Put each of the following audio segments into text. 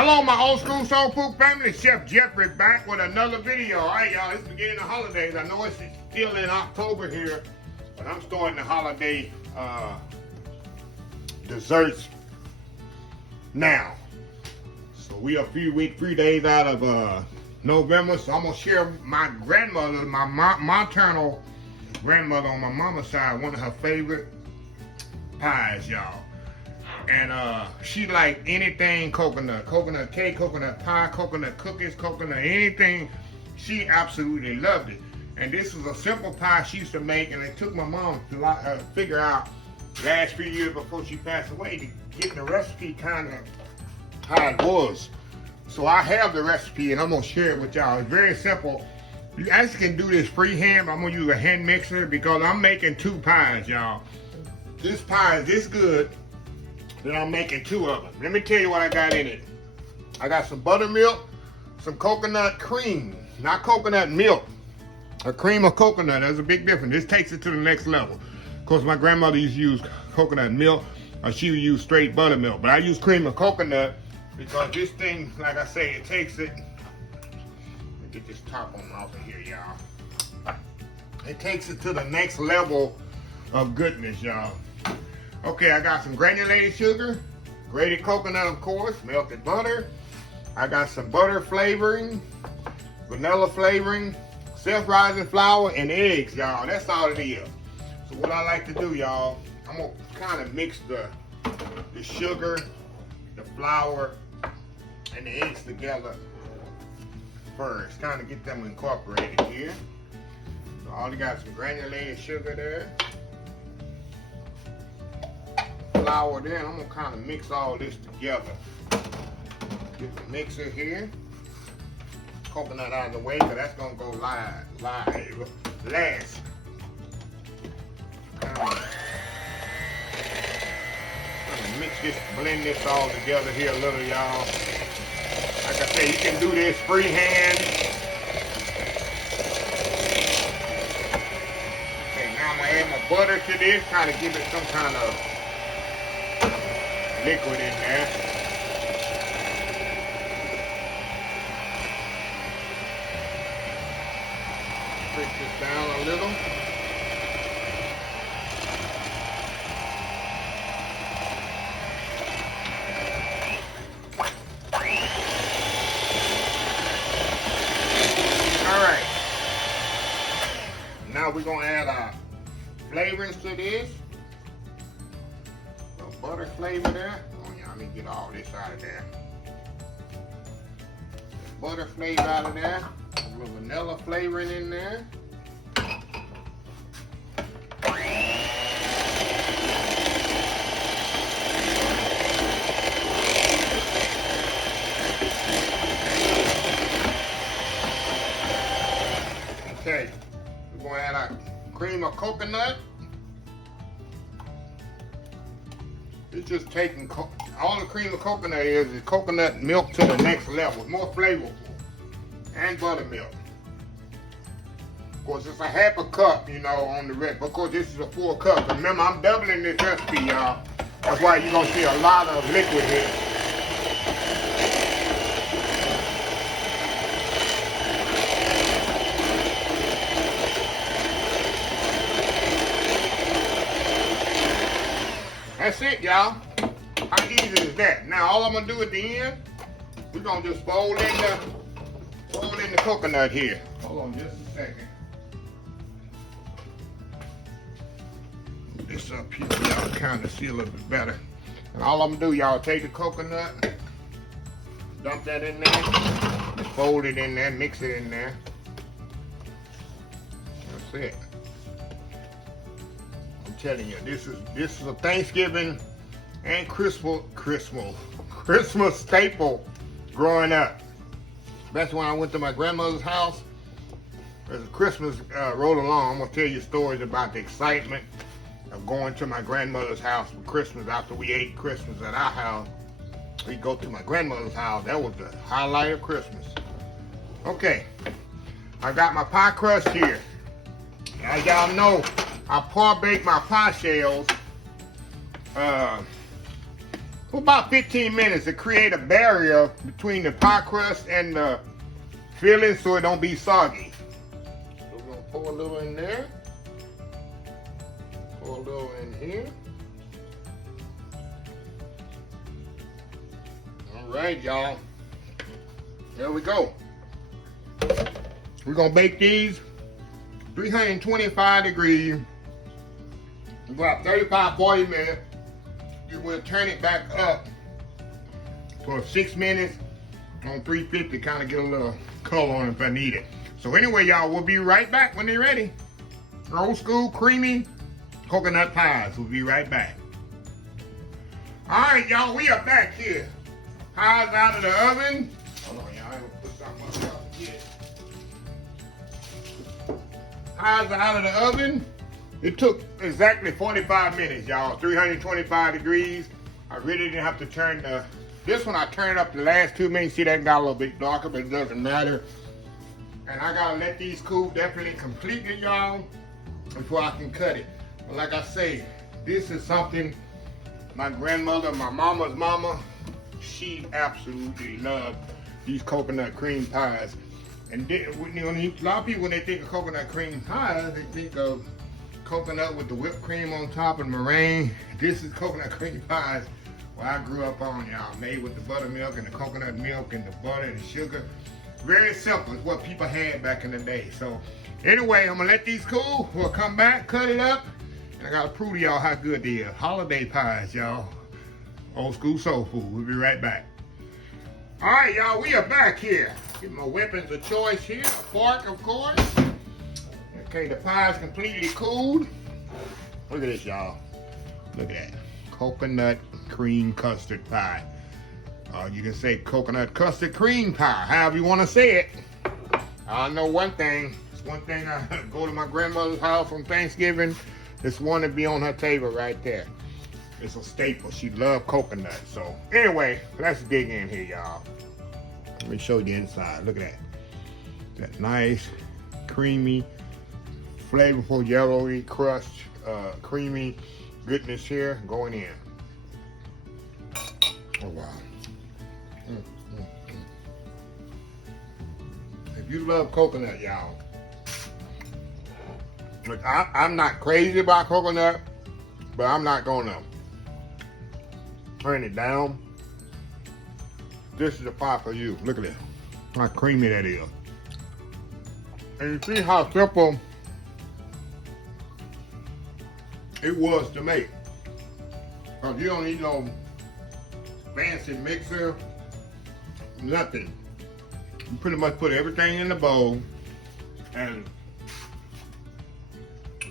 Hello, my old school soul food family. Chef Jeffrey back with another video. All right, y'all, it's the beginning of holidays. I know it's still in October here, but I'm starting the holiday desserts now. So we are a few days out of November, so I'm gonna share my grandmother, my maternal grandmother on my mama's side, one of her favorite pies, y'all. And she liked anything coconut cake, coconut pie, coconut cookies, coconut anything. She absolutely loved it. And this was a simple pie she used to make, and it took my mom to figure out last few years before she passed away to get the recipe kind of how it was. So I have the recipe, and I'm gonna share it with y'all. It's very simple. You actually can do this freehand. I'm gonna use a hand mixer because I'm making two pies, y'all. This pie is this good. Then I'm making two of them. Let me tell you what I got in it. I got some buttermilk, some coconut cream, not coconut milk. A cream of coconut, there's a big difference. This takes it to the next level. Of course, my grandmother used to use coconut milk, or she would use straight buttermilk. But I use cream of coconut because this thing, like I say, it takes it. Let me get this top on off of here, y'all. It takes it to the next level of goodness, y'all. Okay, I got some granulated sugar, grated coconut, of course, melted butter. I got some butter flavoring, vanilla flavoring, self-rising flour, and eggs, y'all. That's all it is. So what I like to do, y'all, I'm gonna kind of mix the sugar, the flour, and the eggs together first. Kind of get them incorporated here. So I already got some granulated sugar there. Flour there, and I'm gonna kind of mix all this together. Get the mixer here. Coconut out of the way, because that's gonna go last. Mix this, blend this all together here a little, y'all. Like I say, you can do this freehand. Okay, now I'm gonna add my butter to this, kind of give it some kind of liquid in there. Break this down a little. All right. Now we're gonna add our flavorings to this. Butter flavor there. Oh yeah, let me get all this out of there. Butter flavor out of there. A little vanilla flavoring in there. Okay, we're gonna add our cream of coconut. It's just taking all the cream of coconut is coconut milk to the next level, more flavorful, and buttermilk. Of course, it's a half a cup, you know, on the red. Because this is a full cup. Remember, I'm doubling this recipe, y'all. That's why you're gonna see a lot of liquid here. That's it, y'all. How easy is that? Now all I'm gonna do at the end, we're gonna just fold in the coconut here. Hold on just a second. Move this up here, y'all kind of see a little bit better. And all I'm gonna do, y'all, take the coconut, dump that in there, fold it in there, mix it in there. That's it. Telling you, this is a Thanksgiving and Christmas staple growing up. That's when I went to my grandmother's house. As Christmas rolled along, I'm gonna tell you stories about the excitement of going to my grandmother's house for Christmas. After we ate Christmas at our house, we go to my grandmother's house. That was the highlight of Christmas. Okay, I got my pie crust here. As y'all know, I par-bake my pie shells for about 15 minutes to create a barrier between the pie crust and the filling so it don't be soggy. So we're gonna pour a little in there. Pour a little in here. All right, y'all. There we go. We're gonna bake these 325 degrees, about 35, 40 minutes. You will turn it back up for 6 minutes on 350, kind of get a little color on it if I need it. So anyway, y'all, we'll be right back when they're ready. Old school creamy coconut pies. We'll be right back. All right, y'all, we are back here. Pies out of the oven. Hold on, y'all, I'm gonna put something up here. Pies out of the oven. It took exactly 45 minutes, y'all. 325 degrees. I really didn't have to turn this one I turned up the last 2 minutes. See, that got a little bit darker, but it doesn't matter. And I gotta let these cool definitely completely, y'all, before I can cut it. But like I say, this is something my grandmother, my mama's mama, she absolutely loved these coconut cream pies. And a lot of people, when they think of coconut cream pies, they think of coconut with the whipped cream on top and meringue. This is coconut cream pies where I grew up on, y'all. Made with the buttermilk and the coconut milk and the butter and the sugar. Very simple. It's what people had back in the day. So anyway, I'm gonna let these cool. We'll come back, cut it up, and I gotta prove to y'all how good they are. Holiday pies, y'all. Old school soul food. We'll be right back. All right, y'all, we are back here. Get my weapons of choice here. A fork, of course. Okay, the pie is completely cooled. Look at this, y'all. Look at that. Coconut cream custard pie. You can say coconut custard cream pie, however you want to say it. I know one thing. It's one thing I go to my grandmother's house on Thanksgiving. This one to be on her table right there. It's a staple. She loved coconut. So anyway, let's dig in here, y'all. Let me show you the inside. Look at that. That nice, creamy, flavorful yellowy crust, creamy goodness here going in. Oh wow. If you love coconut, y'all, look, I'm not crazy about coconut, but I'm not gonna turn it down. This is a pie for you. Look at it. How creamy that is. And you see how simple it was to make. Because you don't need no fancy mixer, nothing. You pretty much put everything in the bowl and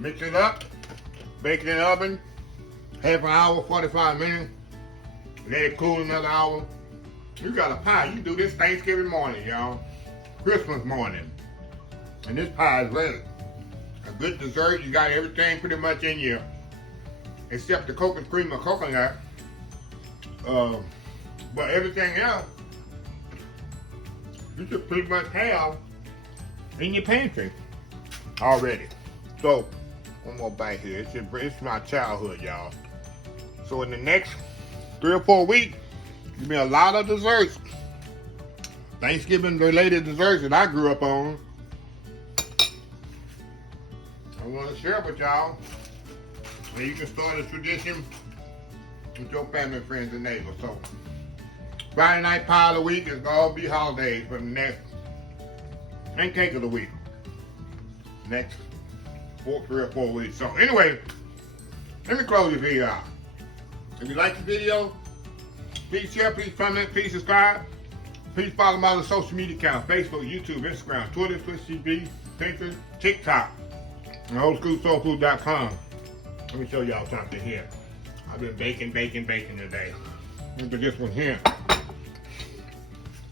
mix it up, bake it in the oven, half an hour, 45 minutes, let it cool another hour. You got a pie. You do this Thanksgiving morning, y'all. Christmas morning. And this pie is ready. A good dessert. You got everything pretty much in here, except the coconut cream or coconut. But everything else, you should pretty much have in your pantry already. So, one more bite here. It's my childhood, y'all. So in the next 3 or 4 weeks, there'll be a lot of desserts. Thanksgiving related desserts that I grew up on. I want to share with y'all. And you can start a tradition with your family, friends, and neighbors. So, Friday night pie of the week is going to be holidays for the next, and cake of the week. Next 3 or 4 weeks. So anyway, let me close the video out. If you like the video, please share, please comment, please subscribe. Please follow my other social media accounts: Facebook, YouTube, Instagram, Twitter, Twitch TV, Pinterest, TikTok, and oldschoolsoulfood.com. Let me show y'all something here. I've been baking today. Look at this one here.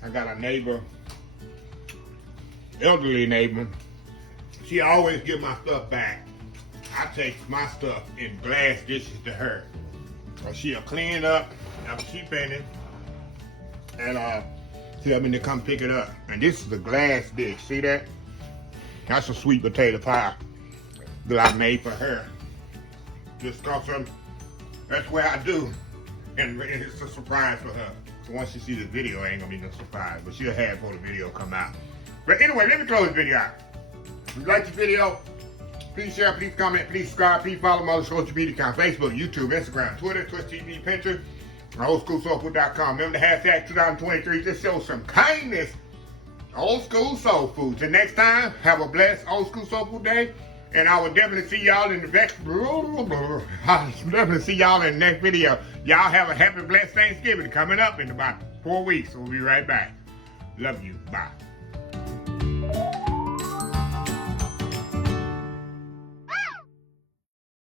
I got a neighbor, elderly neighbor. She always give my stuff back. I take my stuff in glass dishes to her. Or she'll clean it up after she finished, and tell me to come pick it up. And this is a glass dish. See that? That's a sweet potato pie that I made for her. Just cause that's what I do. And it's a surprise for her. So once she sees this video, it ain't gonna be no surprise. But she'll have before the video come out. But anyway, let me close this video out. If you like the video, please share, please comment, please subscribe, please follow my social media account, Facebook, YouTube, Instagram, Twitter, Twitch TV, Pinterest, and oldschoolsoulfood.com. Remember the hashtag 2023. Just show some kindness. Old School Soul Food. Till next time, have a blessed Old School Soul Food day. And I will definitely see y'all in the next. I'll definitely see y'all in the next video. Y'all have a happy, blessed Thanksgiving coming up in about 4 weeks. We'll be right back. Love you. Bye.